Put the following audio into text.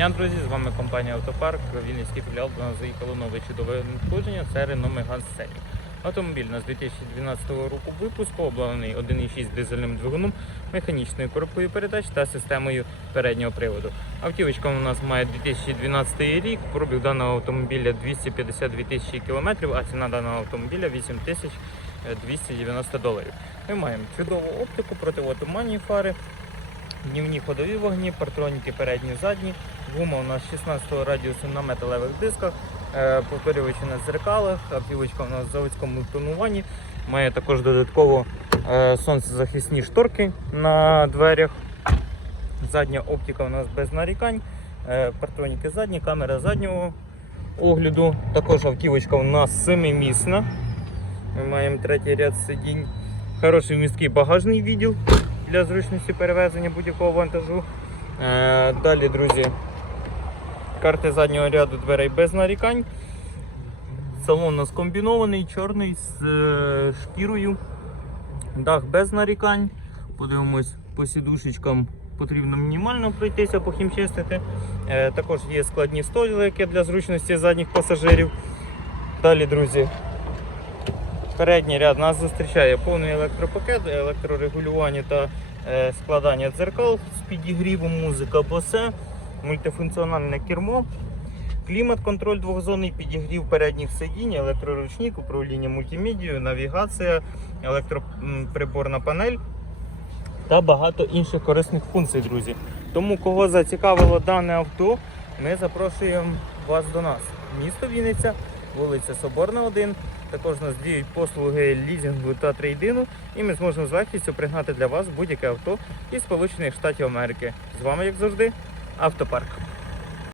Я, друзі, з вами компанія Автопарк. Вінницький філіал до нас заїхало нове чудове надходження. Це Renault Megane Scenic. Автомобіль у нас 2012 року випуску, обладнаний 1.6 дизельним двигуном, механічною коробкою передач та системою переднього приводу. Автівочка у нас має 2012 рік, пробіг даного автомобіля 252 тисячі кілометрів, а ціна даного автомобіля 8 тисяч 290 доларів. Ми маємо чудову оптику, противотуманні фари, днівні ходові вогні, партроніки передні, задні. Гума у нас 16 радіусу на металевих дисках, е, повторювачі на дзеркалах, автівочка у нас в заводському тонуванні. Має також додатково е, сонцезахисні шторки на дверях. Задня оптика у нас без нарікань, е, партроніки задні, камера заднього огляду. Також автівочка у нас семимісна. Ми маємо третій ряд сидінь. Хороший міський багажний відділ для зручності перевезення будь-якого вантажу. Е, Далі, друзі, карти заднього ряду дверей без нарікань. Салон у нас комбінований, чорний з е, шкірою. Дах без нарікань. Подивимось по сідушечкам. Потрібно мінімально пройтися, похімчистити. Е, також є складні столики для зручності задніх пасажирів. Далі, друзі, передній ряд нас зустрічає повний електропакет, електрорегулювання та е, складання дзеркал з підігрівом, музика Bose, мультифункціональне кермо, клімат-контроль двохзонний, підігрів передніх сидінь, електроручник, управління мультимедією, навігація, електроприборна панель та багато інших корисних функцій, друзі. Тому, кого зацікавило дане авто, ми запрошуємо вас до нас. Місто Вінниця, вулиця Соборна, 1. Також нас діють послуги лізінгу та трейдину, і ми зможемо з легкістю пригнати для вас будь-яке авто із Сполучених Штатів Америки. З вами, як завжди, автопарк.